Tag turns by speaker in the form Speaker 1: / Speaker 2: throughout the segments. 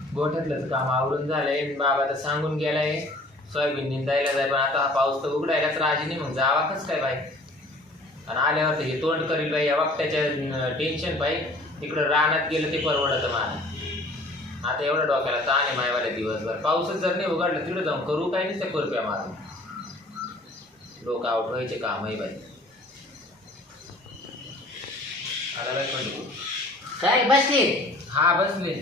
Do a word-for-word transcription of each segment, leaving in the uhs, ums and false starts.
Speaker 1: गोठ्यातलंच काम आवरून झालंय. बाबा तर सांगून गेलाय सोयाबीन निंदायला जाय, पण आता हा पाऊस तर उघडायलाच राजी नाही. मग जावा कस काय बाई? आणि आल्यावर तर हे तोंड करील बाई, या वक्त्याच्या टेन्शन बाई. तिकडं रानात गेलं ते परवडत मला. आता एवढं डोक्याला ताण आहे मायवाल्या दिवसभर. पाऊसच जर नाही उघडलं तिकडे जाऊन करू काय नाही त्या करप्या मारून. लोक आउट व्हायचे काम आहे बाई. आला बाई पण
Speaker 2: काय बसली?
Speaker 1: हा बसले.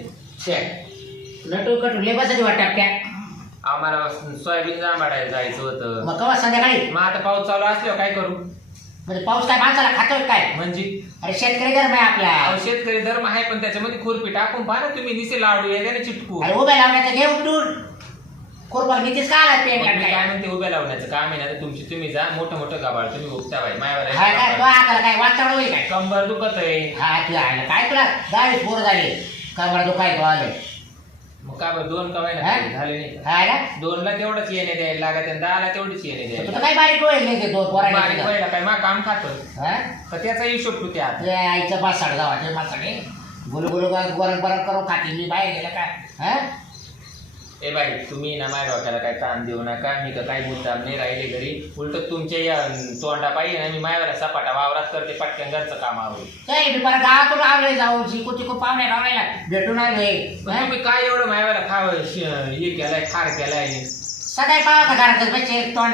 Speaker 2: नटू कटू लय बसायची वाटत काय?
Speaker 1: आम्हाला सोयाबीन जांभाडायला जायचं होतं.
Speaker 2: मग कवा संध्याकाळी?
Speaker 1: मग आता पाऊस चालू असल्यावर काय करू?
Speaker 2: म्हणजे पाऊस काय माणसाला खातोय काय?
Speaker 1: म्हणजे
Speaker 2: अरे शेतकरी धर्म आहे आपला.
Speaker 1: अहो, शेतकरी धर्म आहे, पण त्याच्यामध्ये खुरपी टाकून पहा ना तुम्ही. निसे लाडू याने चिटकू.
Speaker 2: अरे उभ्या लावण्याचं घे उठून. खुरपा नीतीच का आला
Speaker 1: मग
Speaker 2: पेन
Speaker 1: मी
Speaker 2: काय?
Speaker 1: काय म्हणते, उभ्या लावण्याचं काम आहे ना तुमची. तुम्ही जा मोठं मोठं गाभाळ तुम्ही उगता बाई.
Speaker 2: हा काय तो
Speaker 1: मायावर
Speaker 2: हाताला काय वाचावलं होईल काय?
Speaker 1: कंबर दुखत आहे.
Speaker 2: हा तू आहे काय तुला दहावीस पोरं झाले कमरा दुखाय तो आले.
Speaker 1: मग का बरं दोन कवाय
Speaker 2: हा?
Speaker 1: झाले नाही का?
Speaker 2: हा ना
Speaker 1: दोन ला तेवढंच येणे द्यायला लागत आणि दहाला तेवढीच येणे
Speaker 2: तुझं
Speaker 1: द्यायला.
Speaker 2: काय बारीक होईल नाही ते दोन
Speaker 1: बारीक
Speaker 2: पोरांनी.
Speaker 1: व्हायला काय मा काम खातो
Speaker 2: हा
Speaker 1: तर त्याचा हिशोब तू त्या
Speaker 2: तुझ्या आईचं पाच साडे दहा वाजता माणसाने गुलू गुलू गरम गरम करून खाते मी बाहेर गेलं काय? हा
Speaker 1: ए बाई तुम्ही ना माझ्या डोक्याला काय ताण देऊ नका. मी का काही मुद्दाम नाही राहिले घरी. उलट तुमच्या या तोंडा पाहिजे ना मी मायावर सपाटा वावरात करते पटकन घरचं काम आवडू.
Speaker 2: काय मी परत गावातून आलोय जाऊ शिकू तिकू पाहुणे रावण्याला भेटून आलोय.
Speaker 1: पण तुम्ही काय एवढं मायावर खाव हे केलाय खार केलाय.
Speaker 2: सदाय पावा का घरात बच्चे तोंड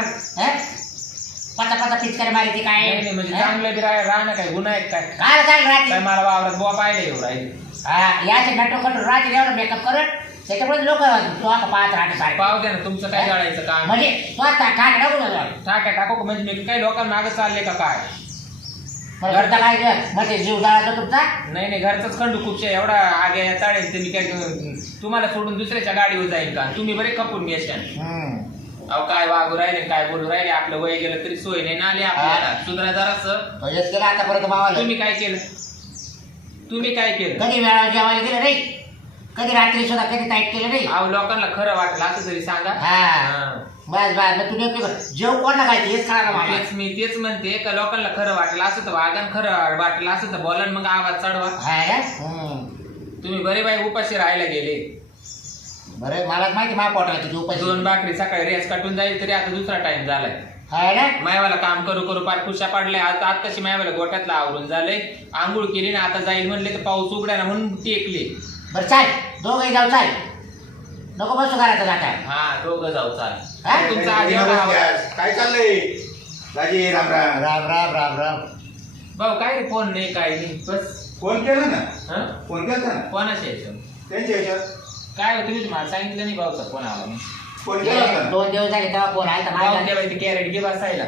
Speaker 2: पचा पचा पिचकारी मारायची काय?
Speaker 1: नाही नाही, म्हणजे चांगलं बी राह- राहणं काय गुन्हा आहे काय?
Speaker 2: काय चाल
Speaker 1: काय
Speaker 2: राहते
Speaker 1: मला वावरात बुवा पाहिलं एवढं राहिले.
Speaker 2: हा याचे नटो कटो राहते एवढं मेकअप करत त्याच्यामुळे लोक तू आता पाहत राहते सारे.
Speaker 1: पाव द्या ना तुमचं काय जाळायचं काम.
Speaker 2: म्हणजे तू आता ठाक नको जाऊ.
Speaker 1: टाका टाकू का? म्हणजे मी काही लोकांना मागं चालले का काय?
Speaker 2: घरचा काय ग? म्हणजे जीव जाळायचा तुमचा?
Speaker 1: नाही नाही, घरचाच खंडू खूपशा एवढा आगे चाळेल तुम्ही काय तुम्हाला सोडून दुसऱ्याच्या गाडीवर जाईल का? तुम्ही बरे खपून घ्याल.
Speaker 2: हम्म.
Speaker 1: अहो काय वागू राहिले काय बोलू राहिले. आपलं वय गेलं तरी सोय नाही ना आली आपल्याला. सुधरा जरासं.
Speaker 2: तो हेच केलं आतापर्यंत मावाला.
Speaker 1: तुम्ही काय केलं? तुम्ही काय केलं?
Speaker 2: कधी वेळा जेवायला गेलं नाही, कधी रात्री सुद्धा कधी टाईट केलं नाही.
Speaker 1: अहो लोकांना खरं वाटलं असं तरी सांगा.
Speaker 2: हा
Speaker 1: हा.
Speaker 2: बस बस मग तुम्ही कर जेव कोणला खायची हेच कळालं मला.
Speaker 1: तेच मी तेच म्हणते का लोकांना खरं वाटलं असं तर वागण, खरं वाटलं असं तर बोला मग आवाज चढवा.
Speaker 2: हा ना? हम्म.
Speaker 1: तुम्ही बरे बाई उपाशी राहायला गेले.
Speaker 2: बरं मला माहिती मा पोटाला किती उपाय.
Speaker 1: दोन भाकरी सकाळी रेस काटून जाईल तरी आता दुसरा टाइम झालाय.
Speaker 2: हा ना?
Speaker 1: मायवाला काम करू करू पार खुशा पाडलाय. आता आताशी मायवाला गोट्यातला आवरून झालंय. आंघोळ केली ना आता जाईल म्हणले तर पाऊस उघडा ना म्हणून टेकले.
Speaker 2: बरं चाल दोघंही जाऊ चाल. नको बसू करायचं जाता.
Speaker 1: हा दोघं जाऊ चाल.
Speaker 2: हा?
Speaker 1: तुमचा आज एवढा आवाज.
Speaker 3: काय चाललंय राजे? राम राम.
Speaker 2: राम राम राम राम.
Speaker 1: भाऊ काय रे फोन नाही काय नाही बस.
Speaker 3: फोन केला ना?
Speaker 1: हा
Speaker 3: फोन केला ना
Speaker 1: कोणाच्या याच्यावर?
Speaker 3: त्यांच्या ह्याच्यात.
Speaker 1: काय होतं तुम्ही मला सांगितलं नाही भाऊचा फोन आला नाही.
Speaker 3: फोन केला होता ना?
Speaker 2: दोन दिवस झाले तेव्हा फोन आला
Speaker 1: भाऊ
Speaker 2: माझा.
Speaker 1: द्या बाई ते कॅरेट घे बसायला.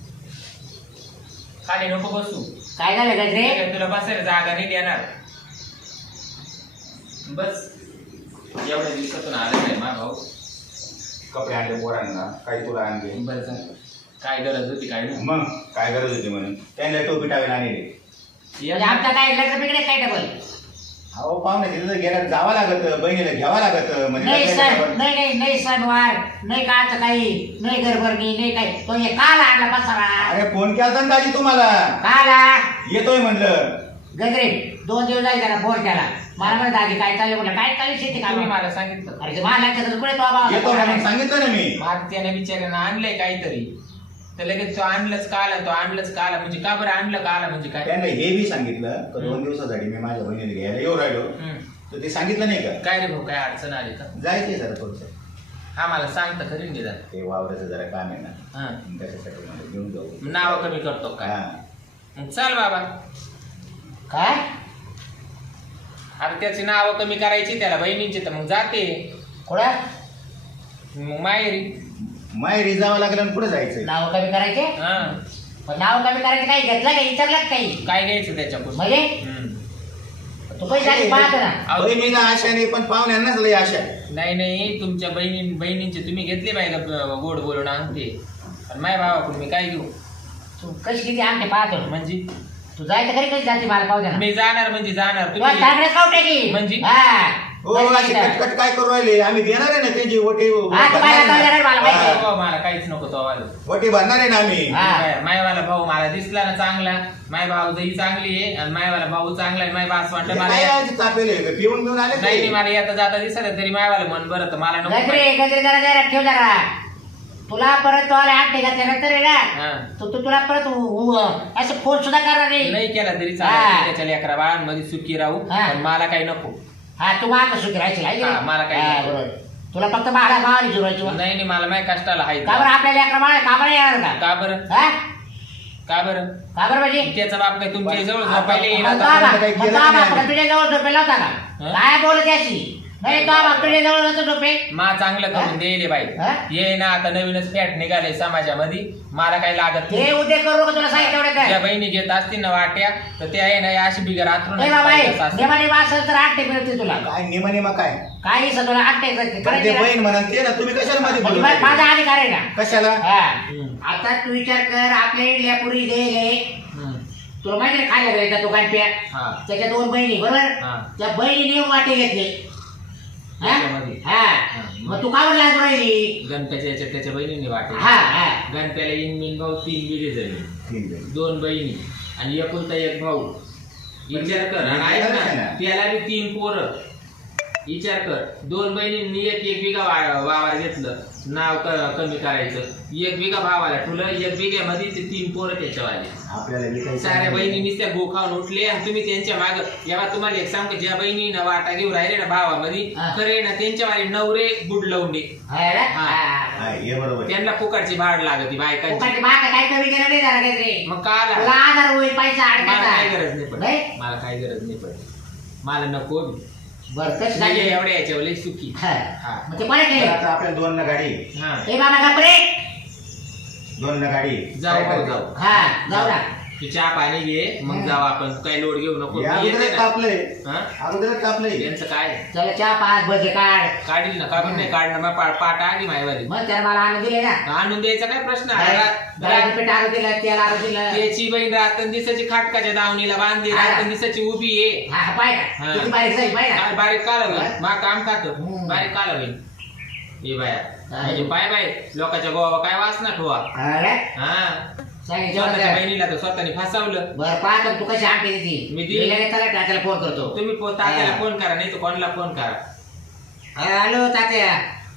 Speaker 1: खाली नको बसू.
Speaker 2: काय झालं गजरे?
Speaker 1: काय तुला बसायला जागा नाही देणार. बस एवढ्या दिवसातून आलं नाही मा भाऊ.
Speaker 3: कपडे आणले पोरांना, काही तुला आणले.
Speaker 1: बरं झालं. काय गरज होती काय नाही.
Speaker 3: मग काय गरज होती म्हणून त्यांना टोपी टावेल आणले.
Speaker 2: म्हणजे आमचा काय लग्न बिगडे काय डबल?
Speaker 3: अहो पाहुणे तिथं गेल्यावर जावं लागत, बहिणीला घ्यावं लागत. म्हणजे
Speaker 2: नाही
Speaker 3: कसं आहे
Speaker 2: सण
Speaker 3: आपण-
Speaker 2: नाही नाही नाही सणवार नाही काच काही नाही गरबरणी नाही काही. तो हे काल आणला पसारा.
Speaker 3: अरे फोन केला ना दाजी तुम्हाला.
Speaker 2: काला
Speaker 3: येतोय म्हणलं.
Speaker 2: गजरे दोन दिवस झाले त्याला फोन केला. मला म्हणत आधी काय चाललं म्हटलं काय चालली शेती
Speaker 1: तुम्ही
Speaker 2: का?
Speaker 1: मला सांगितलं.
Speaker 2: अरे ते मला लक्षात कुठे तो
Speaker 3: येतो म्हणून
Speaker 2: बाबा
Speaker 3: सांगितलं ना मी.
Speaker 1: मग त्याने बिचाऱ्यानं आणलंय काहीतरी तर लगेच तो आणलंच का आला तो आणलंच का आला म्हणजे का बरं आणलं का आला म्हणजे काय?
Speaker 3: त्यांना हे बी सांगितलं का दोन दिवसासाठी मी माझ्या बहिणीला घ्यायला येऊ राहिलो.
Speaker 1: हम्म.
Speaker 3: तर ते सांगितलं नाही का?
Speaker 1: काय रे भाऊ काय अडचण आली का?
Speaker 3: जायचंय जरा थोडस.
Speaker 1: हा मला सांगता खरी नाही जरा.
Speaker 3: ते वावराचं जरा काम आहे ना,
Speaker 1: हा
Speaker 3: त्याच्यासाठी मला घेऊन जाऊ.
Speaker 1: नाव कमी करतो काय?
Speaker 3: हा.
Speaker 1: मग चाल बाबा.
Speaker 2: काय
Speaker 1: आता त्याची नाव कमी करायची त्याला बहिणींची तर मग जाते
Speaker 2: कुठं
Speaker 1: मग माहेरी.
Speaker 3: माहेरी जावं लागलं आणि पुढे जायचंय.
Speaker 2: नाव कमी करायचे?
Speaker 1: हा
Speaker 2: पण नाव कमी करायचं काही घेतलं का विचारलं का काही?
Speaker 1: काय घ्यायचं त्याच्याकडून?
Speaker 2: म्हणजे
Speaker 1: हम्म.
Speaker 2: तू पैसे आधी पाहतो ना.
Speaker 1: अहो,
Speaker 3: अरे मी ना आशा नाही पण पाहुण्यांनाच लय आशा आहे.
Speaker 1: नाही नाही तुमच्या बहिणी बहिणींचे तुम्ही घेतले पाहिजे गोड बोलून आणते आणि माझ्या भावाकडून मी काय घेऊ
Speaker 2: तू कशी किती आमचे पाहतो ना.
Speaker 1: म्हणजे?
Speaker 2: तू जायचं खरी कधी जाते मला पाहू दे ना.
Speaker 1: मी जाणार म्हणजे जाणार
Speaker 2: तुला
Speaker 1: तुम्ही
Speaker 2: चांगले खाऊ टाकी
Speaker 1: म्हणजे?
Speaker 2: हा
Speaker 3: हो अशी कटकट काय करू राहिले आम्ही देणार आहे ना त्याची वटी
Speaker 2: हा, तुम्हाला आता देणार मला माहिती आहे.
Speaker 1: हो, मला काहीच नको तो वाला
Speaker 3: वटी भरणार आहे ना आम्ही
Speaker 2: हा.
Speaker 1: माय- मायवाला भाऊ मला दिसला ना चांगला माय भाऊ ही चांगली आहे आणि मायवाला भाऊ चांगला आहे माय बास वाटलं मला
Speaker 3: काय
Speaker 1: या-
Speaker 3: आज तापेल आहे? पिऊन घेऊन आले
Speaker 1: नाही नाही,
Speaker 3: ते?
Speaker 1: मला येता जाता दिसत तरी मायवाला मन बरं तर मला नको
Speaker 2: गजरे गजरे जरा जरा ठेव जरा तुला परत तो आले आठ घातल्यानंतर आहे ना
Speaker 1: हा.
Speaker 2: तू तू तुला परत उ- उ- असं फोन सुद्धा करणार नाही
Speaker 1: नाही केला तरी
Speaker 2: हा.
Speaker 1: चालेल त्याच्या लेकरा बाळांमध्ये सुखी राहू
Speaker 2: हा.
Speaker 1: पण मला काही नको
Speaker 2: हा तू माग सुखी राहायची आहे की
Speaker 1: हा,
Speaker 2: नाही?
Speaker 1: मला काही
Speaker 2: हा,
Speaker 1: नको.
Speaker 2: बरोबर. तुला फक्त मागा मावाली जुळवायची बा.
Speaker 1: नाही नाही मला माझ्या कष्टाला हाय
Speaker 2: का बरं आपल्या लेकरं बाळ का बरं येणार का
Speaker 1: का बरं
Speaker 2: हा?
Speaker 1: का बरं
Speaker 2: का बरं म्हणजे
Speaker 1: त्याचा बाप काय तुमच्या जवळ
Speaker 3: आता-
Speaker 1: झोपायला येईल
Speaker 2: मग
Speaker 3: आता
Speaker 2: तो
Speaker 1: आता?
Speaker 2: आबा-
Speaker 3: काही
Speaker 2: मग
Speaker 3: केलं
Speaker 2: तो आबा
Speaker 3: नाही
Speaker 2: आपण तुझ्या जवळ झोपेला होता का
Speaker 1: हा?
Speaker 2: काय बोलत याशी नाही तो आबा तुझ्या जवळ होता झोपे
Speaker 1: मा चांगलं
Speaker 2: हा?
Speaker 1: करून देले बाई
Speaker 2: हा?
Speaker 1: ये ना आता नवीनच फॅट निघाले समाजामध्ये मला काही लागत
Speaker 2: हे
Speaker 1: नाही
Speaker 2: उद्या करू का तुला सांगितलं एवढं
Speaker 1: ज्या
Speaker 2: काय
Speaker 1: बहिणी घेत असतील ना वाट्या तर त्या आहे ना अशी बिगर आथरून
Speaker 2: ए बाबा नेमाने असेल तर आठ टेक मिळते तुला
Speaker 3: काय निमा निमा काय
Speaker 2: काही सर तुला आठ टेक
Speaker 3: पण
Speaker 2: करायचे
Speaker 3: ते
Speaker 2: ना?
Speaker 3: बहीण म्हणा ते ना तुम्ही कशाला मध्ये
Speaker 2: म्हणजे
Speaker 3: बोलू
Speaker 2: मा- माझा
Speaker 3: राहिले?
Speaker 2: अधिकार आहे ना
Speaker 3: कशाला
Speaker 2: हा
Speaker 1: हम्म.
Speaker 2: आता तू विचार कर आपल्या इडल्या पुरी दे
Speaker 1: हम्म.
Speaker 2: तुला माहिती आहे खायला गेला दुकान प्या
Speaker 1: हा
Speaker 2: त्याच्या दोन बहिणी बरोबर
Speaker 1: हा
Speaker 2: त्या बहिणीने वाटे घेतले हा?
Speaker 1: त्याच्यामध्ये?
Speaker 2: हा मग तू का बरं लाज राहिली
Speaker 1: गणप्याच्या याच्यात त्याच्या बहिणीने वाटे
Speaker 2: हा हा
Speaker 1: गणप्याला इन बिन भाऊ तीन बिघे झाले
Speaker 3: ठीक आहे.
Speaker 1: दोन बहिणी आणि एकुलता एक भाऊ विचार कर आणि ऐक ना त्याला बी तीन पोरं विचार कर दोन बहिणींनी एक एक बिघा वा- वावर घेतलं नाव क- कमी करायचं एक बिघा भावाला ठुलं एक बिघ्यामध्ये ते तीन पोरं त्याच्यावाले
Speaker 3: आपल्याला बी काही
Speaker 1: साऱ्या बहिणींनी त्या गोखावून उठले आणि तुम्ही त्यांच्या माग जेव्हा तुम्हाला एक सांगू ज्या बहिणीनं वाटा घेऊन राहिले ना भावामध्ये
Speaker 2: हा.
Speaker 1: खरे ना त्यांच्यावाले नवरे बुड लावून
Speaker 2: हा रे?
Speaker 1: हा.
Speaker 2: हा.
Speaker 3: हा, हे बरोबर आहे.
Speaker 1: त्यांना फुकाटची भाड लागती बायकांची
Speaker 2: फुकट मागं काही कमी केलं नाही जरा काहीतरी
Speaker 1: मग का आला?
Speaker 2: तुला आधार होईल पैसा
Speaker 1: मला काही
Speaker 2: अडकायचा
Speaker 1: गरज नाही पडत
Speaker 2: नाही?
Speaker 1: मला काही गरज नाही पडत मला नको बी.
Speaker 2: बरं कसं
Speaker 1: मी
Speaker 2: झालं?
Speaker 1: एवढ्या याच्यावर लई सुखी
Speaker 2: हा.
Speaker 1: हा.
Speaker 2: मग ते कोणी
Speaker 3: तर
Speaker 2: केलं
Speaker 3: आता आपल्या दोन ना गाडी
Speaker 1: हा
Speaker 2: ए बाबा गप रे
Speaker 3: दोन ना गाडी
Speaker 1: जाऊ
Speaker 3: काय
Speaker 1: भाऊ,
Speaker 3: करते?
Speaker 1: जाऊ
Speaker 2: हा जाऊ ना
Speaker 1: तू चहा पाणी घे मग
Speaker 2: हा.
Speaker 1: जाऊ आपण काही लोड घेऊ नको
Speaker 3: या
Speaker 1: मी येते
Speaker 3: अगोदरच
Speaker 1: ना.
Speaker 3: कापलंय
Speaker 1: हा?
Speaker 3: अगोदरच कापलंय
Speaker 1: यांचं काय
Speaker 2: चला चहा पाच भजे काढ
Speaker 1: काढील ना काढून नाही काढणार मग पा- पाट आली मायवाली
Speaker 2: मग त्याला मला आणून दिले ना
Speaker 1: आणून द्यायचा काय प्रश्न आहे?
Speaker 2: दहा
Speaker 1: रा-
Speaker 2: रुपये आणून दिलं तेल आणून दिलं
Speaker 1: त्याची बहीण रातन दिसाची खाटकाच्या दावणीला बांधली
Speaker 2: हा.
Speaker 1: रातन दिसाची उभी आहे
Speaker 2: हा हा, पाय का
Speaker 1: हा.
Speaker 2: किती बारीक जाईल पाय
Speaker 1: काय
Speaker 2: ना
Speaker 1: बारीक काला
Speaker 2: हा.
Speaker 1: होईल मा काम खातो
Speaker 2: हम्म.
Speaker 1: बारीक काला होईल हे बाया
Speaker 2: हा.
Speaker 1: म्हणजे पाय बाय लोकांच्या गोवा काय वाचना ठेवा
Speaker 2: अरे
Speaker 1: हा
Speaker 2: सांगितलं
Speaker 1: स्वतःच्या
Speaker 2: होतं.
Speaker 1: बहिणीला तर स्वतःने फसवलं
Speaker 2: बरं पाहतो तू कशी आणते ती
Speaker 1: मी
Speaker 2: मी
Speaker 1: दिली.
Speaker 2: लगेच चला तात्याला फोन करतो
Speaker 1: तुम्ही पो- तात्याला
Speaker 2: हा.
Speaker 1: फोन करा नाही तर कोणाला फोन करा
Speaker 2: हॅलो तात्या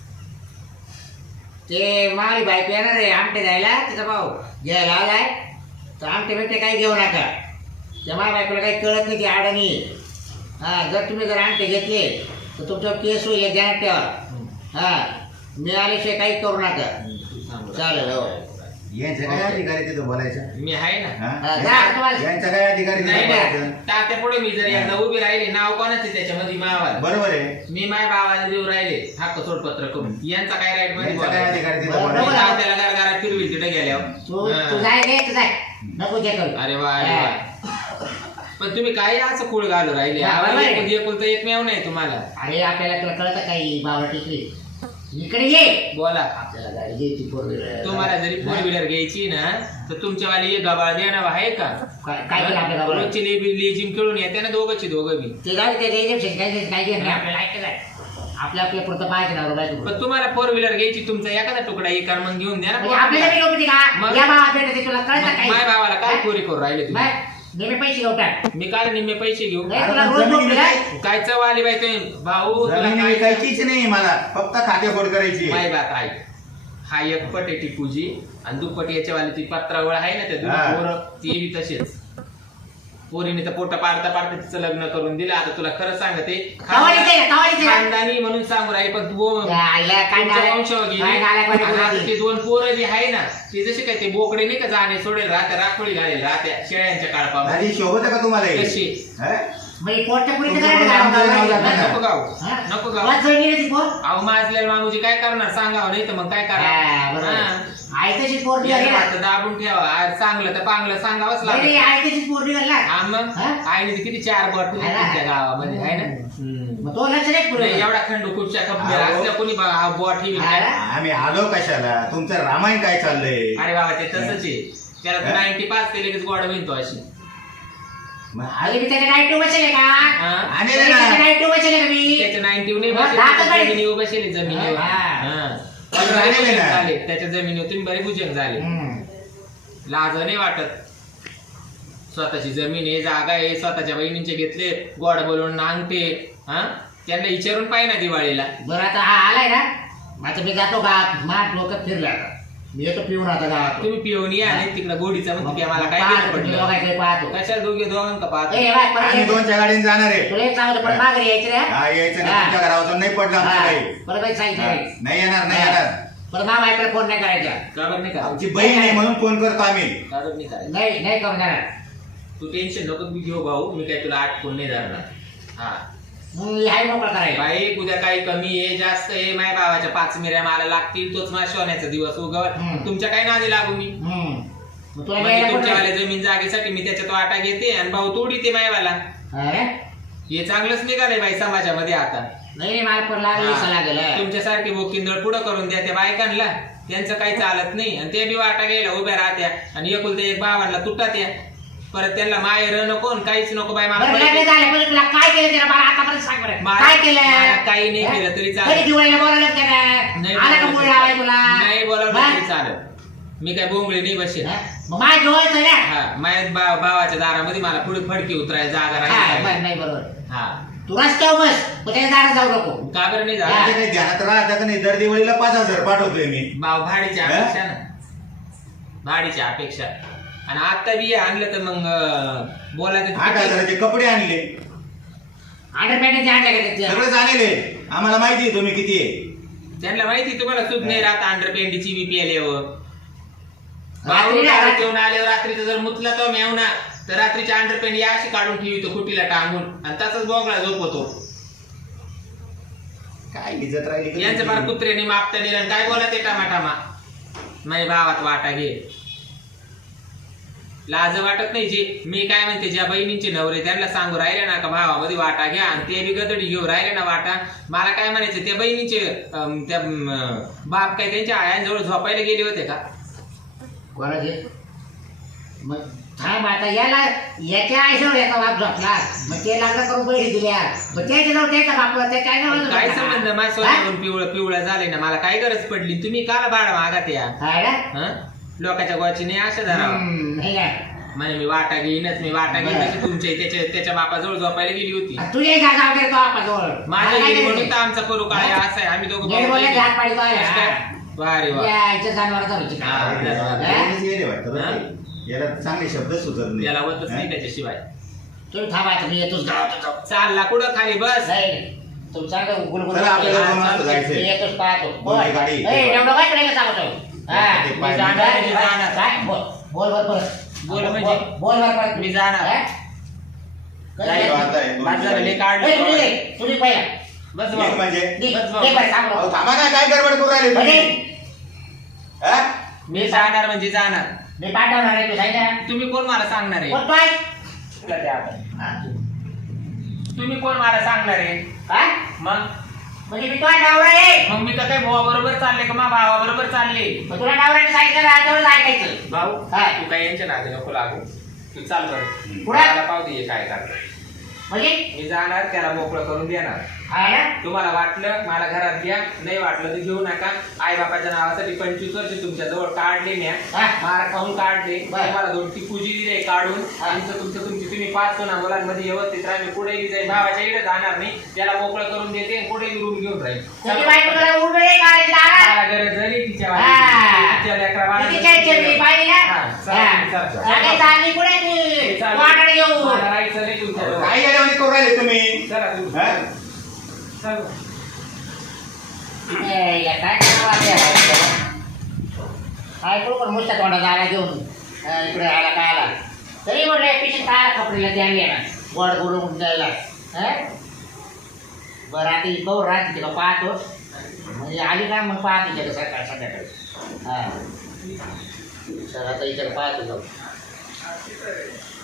Speaker 2: ते मारी बायको येणार आहे आमटे जायला तिचा भाऊ घ्यायला आलाय तर आमटे बिमटे काही घेऊ नका त्या माझ्या बायकोला काही कळत नाही ती अडाणी हा जर तुम्ही जर आमटे घेतले तर तुमच्यावर केस होईल हे ध्यानात ठेवा हा मी आल्याशिवाय काही करू नका चालेल हो
Speaker 3: यांचं काय अधिकारी तिथं बोलायचं
Speaker 1: मी आहे ना
Speaker 3: हा?
Speaker 2: हा, जा, तुम्हाला-
Speaker 3: यांचं काय अधिकारी
Speaker 1: नाही
Speaker 3: तिथं
Speaker 1: ना
Speaker 3: बोलायचं
Speaker 1: तात्या पुढे मी जर एकदा उभी राहिले नाव कोणाचे त्याच्यामध्ये मावाला
Speaker 3: बरोबर आहे
Speaker 1: मी माय भावाला देऊ राहिले हक्क सोडपत्र करून यांचा काय राईट मध्ये
Speaker 3: यांचं काय
Speaker 1: बोलायचं?
Speaker 3: अधिकारी तिथं
Speaker 2: बरोबर.
Speaker 1: मी
Speaker 3: बोलायचं
Speaker 1: तात्याला गारगारा फिरवी तिथे
Speaker 2: तू
Speaker 1: गेल्यावर
Speaker 2: तू
Speaker 1: हा.
Speaker 2: जाय गे तू जाय नको जे करू
Speaker 1: अरे वा अरे
Speaker 2: हा.
Speaker 1: वा पण तुम्ही काही असं कुळ घालू राहिले
Speaker 2: हा, बरोबर आहे.
Speaker 1: आम्हाला एकुलता एकमेव नाही तुम्हाला
Speaker 2: अरे आपल्याला तुला कळतं काही बाबा टिकली इकडे ये
Speaker 1: बोला
Speaker 2: आपल्याला गाडी घ्यायची फोर व्हीलर
Speaker 1: तुम्हाला जरी फोर व्हीलर घ्यायची ना तर तुमच्यावाली एक गबाळ देणार आहे का
Speaker 2: काय काय केलं आपल्या गावाला
Speaker 1: रोजची लेबी लेजिम खेळून येते ना दोघंची दोघं बी
Speaker 2: ते जाऊ दे ते एजन्सी काय काय काय नाही आपल्याला ऐकलं काय आपल्या आपल्या पुरतं पाहायचं ना बायको
Speaker 1: पण तुम्हाला फोर व्हीलर घ्यायची तुमचा एखादा तुकडा एकार मग घेऊन द्या ना
Speaker 2: म्हणजे आपल्याला बी नव्हती का
Speaker 1: मग-
Speaker 2: या भावात भेटते तुला कळतं
Speaker 1: मग
Speaker 2: काही
Speaker 1: माय भावाला काय चोरी करू राहिले तुम्ही
Speaker 2: बाय, नेहमी पैसे घेऊ टाक
Speaker 1: मी काय निम्मे पैसे घेऊ
Speaker 2: नाही तुला रोज
Speaker 3: जमिनी
Speaker 2: झोपली काय?
Speaker 1: काय चव आली बाई तुम्ही भाऊ तुला
Speaker 3: जमिनी
Speaker 1: काय
Speaker 3: विकायचीच नाही मला फक्त खाते फोड करायची
Speaker 1: माय बात आहे हा एक पट आहे टिपूजी आणि दुप्पट याच्यावाली ती पत्रावळ आहे ना त्या दोन
Speaker 3: हा.
Speaker 1: पोरं ती बी तशीच पोरीने तर पोट पाडता पाडता तिचं लग्न करून दिलं आता तुला खरं सांगते
Speaker 2: कवालीचं आहे, कवालीचं आहे.
Speaker 1: खानदानी म्हणून सांगू राहील पण तू
Speaker 2: या, या, काय
Speaker 1: तुमच्या
Speaker 2: नालायक-
Speaker 1: वंशावळी
Speaker 2: काय नालायक वाणी
Speaker 1: आणि आता
Speaker 2: बोलती.
Speaker 1: ते दोन पोरं जी आहे ना ते जसे काय ते बोकडे नाही का जाणे सोडेल राहत्या राखोळी घालेल राहत्या शेळ्यांच्या काळपामध्ये
Speaker 3: आधी शोभत का तुम्हाला हे?
Speaker 1: कशी
Speaker 3: हा?
Speaker 2: म्हणजे पोटच्या पुरीचं
Speaker 3: तुमचं
Speaker 2: करायचं
Speaker 3: नाव
Speaker 2: काय?
Speaker 3: नाव नाव
Speaker 1: नको
Speaker 3: नाव.
Speaker 1: गाव
Speaker 2: हा?
Speaker 1: नको
Speaker 2: तुला
Speaker 1: गाव
Speaker 2: जळली रे ती पोर?
Speaker 1: अहो माझल्या मामूजी काय करणार सांगावं नाही तर मग काय
Speaker 2: हा,
Speaker 1: करणार
Speaker 2: बरोबर.
Speaker 1: हा.
Speaker 2: आई तशीच पोर
Speaker 1: याला
Speaker 2: निघाली ना.
Speaker 1: वाटतं दाबून ठेवा आज चांगलं तर पांगलं सांगावंच
Speaker 2: नाही, नाही,
Speaker 1: लागतं
Speaker 2: आई तशीच पोर निघाली ना.
Speaker 1: हा मग
Speaker 2: हा?
Speaker 1: आईने तर किती चार बॉट
Speaker 2: आहे ना?
Speaker 1: तुमच्या गावामध्ये आहे ना हम्म.
Speaker 2: मग तो लक्ष नाही पुरं.
Speaker 1: नाही, एवढा खंड खूपच्या खपल्या
Speaker 3: अहो.
Speaker 1: असल्या कोणी बॉट ही
Speaker 2: हा?
Speaker 3: आम्ही आलो कशाला तुमचं रामायण काय चाललंय
Speaker 1: अरे बाबा ते तसंच आहे त्याला
Speaker 3: हा?
Speaker 1: नाईन्टी पाच ते लगेच गोड विनतो अशी
Speaker 3: मग
Speaker 2: अरे मी त्याच्या नाईट बसेल का
Speaker 1: हा?
Speaker 3: आणि
Speaker 2: त्याच्या नाईट बसेल का मी
Speaker 1: त्याच्या नाईन्टी नाही
Speaker 2: हा, दाखल
Speaker 1: बसेल
Speaker 2: बाई.
Speaker 1: जमिनीवर बसेल जमिनीवर
Speaker 2: हा.
Speaker 1: हा.
Speaker 3: पण
Speaker 1: तुम्ही बरे
Speaker 3: राहिलेले
Speaker 1: भुजंग
Speaker 3: ना.
Speaker 1: झाले त्याच्या जमिनीवर तुम्ही बरे भुजंग झाले
Speaker 2: हम्म.
Speaker 1: लाज नाही वाटत स्वतःची जमीन आहे जागा आहे स्वतःच्या बहिणींचे घेतले गोड बोलून नांगते हा त्यांना विचारून पाहिजे ना दिवाळीला
Speaker 2: बरं आता हा आलाय ना आता मी जातो गावात माठ लोक फिरले आता मी येतो पिऊन आता गावात
Speaker 1: तुम्ही पिऊन या आणि तिकडे गोडीचा म्हणते की मला काय
Speaker 2: पाहतो,
Speaker 1: पडलं
Speaker 2: दोघांकडे पाहतो
Speaker 1: कशा दोघे दोघांका पाहतो
Speaker 2: ए, बाय, परत
Speaker 3: आम्ही
Speaker 2: ये.
Speaker 3: दोनच्या गाडीने जाणार आहे
Speaker 2: तुला एक सांगतो पण माघारी यायचं रे
Speaker 3: हा यायचं नाही
Speaker 2: हा.
Speaker 3: तुमच्या घरावर नाही पडलं आमचं
Speaker 2: हा.
Speaker 3: काही
Speaker 2: परत बाई सांगितलं
Speaker 3: हा.
Speaker 2: नाही.
Speaker 3: नाही येणार नाही येणार
Speaker 2: परत मा बायकडे फोन नाही करायचा
Speaker 1: का बरं नाही का
Speaker 3: आमची बहीण आहे म्हणून फोन करतो आम्ही
Speaker 1: का बरं नाही करायचं?
Speaker 2: नाही नाही करून जाणार
Speaker 1: तू टेन्शन नको मी घेऊ भाऊ मी काय तुला आठ फोन नाही धरणार हा
Speaker 2: मग मी हाय मोकळा करायला
Speaker 1: बाई उद्या काही कमी आहे जास्त आहे माझ्या भावाच्या पाच मिऱ्या मला लागतील तोच माझ्या सोन्याचा दिवस उगवत
Speaker 2: हम्म.
Speaker 1: तुमच्या काही नादी लागू मी
Speaker 2: हम्म. मग तुला
Speaker 1: म्हणजे
Speaker 2: न्यायला कोण
Speaker 1: तुमच्या
Speaker 2: नाही?
Speaker 1: वाल्या जमीन जागेसाठी मी त्याच्यात वाटा घेते आणि भाऊ तोडी ते मायवाला
Speaker 2: अरे?
Speaker 1: हे चांगलंच निघालंय बाई समाजामध्ये आता
Speaker 2: नाही नाही मला पण लागेल
Speaker 1: हा.
Speaker 2: लागेल
Speaker 1: तुमच्यासारखे बोकिंदळ पुढं करून द्या त्या बायकांना त्यांचं काही चालत नाही आणि ते बी वाटा घ्यायला उभ्या राहत्या आणि एकुलते एक भावांना तुटात या परत त्यांना मायर नको आणि काहीच नको बाई मला
Speaker 2: बरं, लग्न
Speaker 1: पैसे-
Speaker 2: झालं पण तुला काय केलं त्याला मला आतापर्यंत सांग बरं
Speaker 1: मला-
Speaker 2: काय केलं
Speaker 1: मला काही नाही
Speaker 2: हा?
Speaker 1: केलं तरी
Speaker 2: कधी
Speaker 1: चालेल
Speaker 2: दिवाळीला बोलावलं का
Speaker 1: नाही
Speaker 2: आला का
Speaker 1: बोलावलं
Speaker 2: मुळे
Speaker 1: तरी
Speaker 2: लावाय
Speaker 1: चालेल.
Speaker 2: तुला
Speaker 1: नाही बोलावलं
Speaker 2: हा?
Speaker 1: तरी चालेल मी काय बोंगळे नाही बसेल
Speaker 2: हा? मग माझ्या जवळच आहे ना
Speaker 1: हा माझ्या बा- भावाच्या दारामध्ये मला पुढे फडकी उतरायला जागा
Speaker 2: हा,
Speaker 1: राहील
Speaker 2: बरं, नाही बरोबर
Speaker 1: हा
Speaker 2: तू रस्त्यावर बस पण त्याच्या दारात जाऊ नको
Speaker 1: का बरं नाही
Speaker 2: हा.
Speaker 1: झालं
Speaker 3: म्हणजे काही ध्यानात राहता का नाही दर दिवाळीला पाच हजार पाठवतोय मी
Speaker 1: भाव भाडीची
Speaker 3: हा?
Speaker 1: अपेक्षा ना भाडीची अपेक्षा आणि आता बी आणलं तर मग अं, बोलायचं
Speaker 3: आठ हजाराचे कपडे आणले
Speaker 2: अंडर पॅन्ट आणल्या का त्याच्या
Speaker 3: सगळंच आणले आम्हाला माहिती आहे तुम्ही किती आहे
Speaker 1: त्यांना माहिती तुम्हाला सुध नाही राहत अंडर पेंडीची बी प्यायल्यावर
Speaker 2: रात्री ना-
Speaker 1: बाबू जेवण आल्यावर रात्रीचं जर मुतला तो मेवना तर रात्रीच्या अंडर पेंड या अशी काढून ठेवितो खुटीला टांगून आणि तसाच बोगळा झोपतो
Speaker 3: काय इज्जत राहिली का
Speaker 1: यांचं फार
Speaker 3: तुमची?
Speaker 1: कुत्र्याने मापता नेलं आणि काय बोला ते टामाटामा नाही भावात वाटा घे लाज वाटत नाही जे मी काय म्हणते ज्या बहिणींचे नवरे त्यांना सांगू राहिले ना का भावामध्ये वाटा घ्या आणि ते बी गदडी घेऊ राहिले ना वाटा मला काय म्हणायचं त्या बहिणीचे अं, त्या अं, बाप काय त्यांच्या आयांजवळ झोपायला गेले होते का
Speaker 2: कोणाचे मग थांब आता याला याच्या आईजवळ याचा बाप झोपला मग ते लग्न करून पैसे दिल्या मग त्याच्या जवळ त्याचा बाप त्याच्या आईजवळ
Speaker 1: काय
Speaker 2: झोपला.
Speaker 1: संबंध माझ्या
Speaker 2: हा?
Speaker 1: सोन्यावरून पिवळं पिवळं झाले ना मला काय गरज पडली तुम्ही काला भाडा मागात या
Speaker 2: हा ना?
Speaker 1: हं? लोकांच्या गोची नाही अशा धरावा
Speaker 2: हम्म, नाही ना.
Speaker 1: म्हणजे मी वाटा घेईनच मी वाटा घेईन
Speaker 2: बरं.
Speaker 1: तशी तुमच्या त्याच्या त्याच्या बापाजवळ झोपायला गेली होती
Speaker 2: आ, तुझ्या जागा वगैरे तो बापाजवळ
Speaker 1: माझ्या गेली म्हणून तर आमचा करू काय असं आहे आम्ही दोघं
Speaker 2: नीट बोलले, हात पाडी तो आहे.
Speaker 1: कसं काय? वा रे वा
Speaker 2: यायचं जनावर जाऊ
Speaker 1: हा,
Speaker 3: दोनच गेले वाटतं बरं
Speaker 1: हा?
Speaker 3: ते. याला चांगले शब्द सुचत नाही
Speaker 1: याला होतच नाही
Speaker 3: हा?
Speaker 1: त्याच्याशिवाय
Speaker 2: तुम्ही थांबा आता मी येतोच गावात जाऊ.
Speaker 1: चालला कुठं खाली बस
Speaker 2: नाही तुमचा गुलगुल
Speaker 3: चला, आपल्याला दोन वाजता
Speaker 2: मी
Speaker 3: जायचंय.
Speaker 2: येतोच पाहतो
Speaker 3: दोन्ही गाडी इथे
Speaker 2: ए,
Speaker 3: बघ.
Speaker 2: एवढं काय करायचं सांगतो हा,
Speaker 3: ते
Speaker 2: मी
Speaker 3: पाय-
Speaker 2: जाणार,
Speaker 1: मी जाणार.
Speaker 2: काय? बोल बोल बर परत
Speaker 1: बोल म्हणजे?
Speaker 2: बोल- बोल बर परत
Speaker 1: मी जाणार.
Speaker 2: हा? काय
Speaker 1: जाईल.
Speaker 2: जायचं?
Speaker 3: आता आहे, दोन
Speaker 1: बस झालं, लय काढलं.
Speaker 2: ए, तुम्ही दे, तुम्ही पहिला
Speaker 1: बस
Speaker 3: एक
Speaker 1: भाऊ.
Speaker 3: म्हणजे
Speaker 2: दे,
Speaker 1: बस भाऊ.
Speaker 2: दे बरं, सांग
Speaker 3: अहो,
Speaker 2: बरं.
Speaker 3: थांबा ना काय गडबड करू राहिले
Speaker 2: म्हणजे
Speaker 3: तुम्ही हा?
Speaker 1: मी जाणार म्हणजे जाणार
Speaker 2: मी पाठवणार आहे तू सांगितलं
Speaker 1: तुम्ही कोण मला सांगणार आहे
Speaker 2: कोण पाय
Speaker 1: तुला द्या आपण.
Speaker 2: हा.
Speaker 1: तुम्ही कोण मला सांगणार आहे
Speaker 2: काय
Speaker 1: मग
Speaker 2: म्हणजे मी तुला डावरा आहे
Speaker 1: मग मी तर काही भावा बरोबर चालले का मा भावा बरोबर चालले
Speaker 2: मग तुला डावराने सांगितलं ना तेवढंच ऐकायचं
Speaker 1: भाऊ
Speaker 2: हा.
Speaker 1: तू काय यांच्या नादी नको लागू तू चाल बरं
Speaker 2: पुढे?
Speaker 1: मला पाहू दे हे काय करतो
Speaker 2: म्हणजे
Speaker 1: मी जाणार त्याला मोकळं करून देणार
Speaker 2: हा ना
Speaker 1: तुम्हाला वाटलं मला घरात घ्या नाही वाटलं तर घेऊ नका आई बापाच्या नावासाठी पंचवीस वर्ष तुमच्या जवळ काढले म्या
Speaker 2: हा.
Speaker 1: मारा खाऊन काढले
Speaker 2: बरं.
Speaker 1: तुम्हाला दोन ती पूजी दिले काढून
Speaker 2: हा.
Speaker 1: तुमचं तुमचं तुमची तुम्ही पाच सोना मुलांमध्ये व्यवस्थित राहा मी पुढे जाईल भावाच्या इकडे जाणार नाही त्याला मोकळं करून देते पुढे रूम घेऊन राहील
Speaker 2: त्याची बायको तुला उभे काढायची दारात.
Speaker 1: मला गरज झाली तिच्या
Speaker 2: हा.
Speaker 1: तिच्या लेकरा बाळाला-
Speaker 2: किती काय चिरली पाहिली ना?
Speaker 1: हा, चला,
Speaker 2: हा.
Speaker 1: चला, चला.
Speaker 2: सांगायचं आम्ही कुठे तू
Speaker 1: चालेल.
Speaker 2: वाटाणे येऊ
Speaker 1: मला राहायचं नाही तुमच्या जवळ.
Speaker 3: काय येड्यावानी करू राहिले तुम्ही
Speaker 1: चला तुम्ही.
Speaker 3: हा?
Speaker 1: चला.
Speaker 2: ए, या काय करावं आता? ऐकू पण मुस्ता तोंडा जायला घेऊन अं, इकडे आला काय आला तरी म्हटलं पिशे काय कपडेला द्यायला ना गोड बोलून द्यायला हं? बरं आता ही कवर राहते तिला पाहतो म्हणजे आली का मग पाहते तिकडे सकाळ संध्याकाळी हां सर आता इकडे पाहतो जाऊ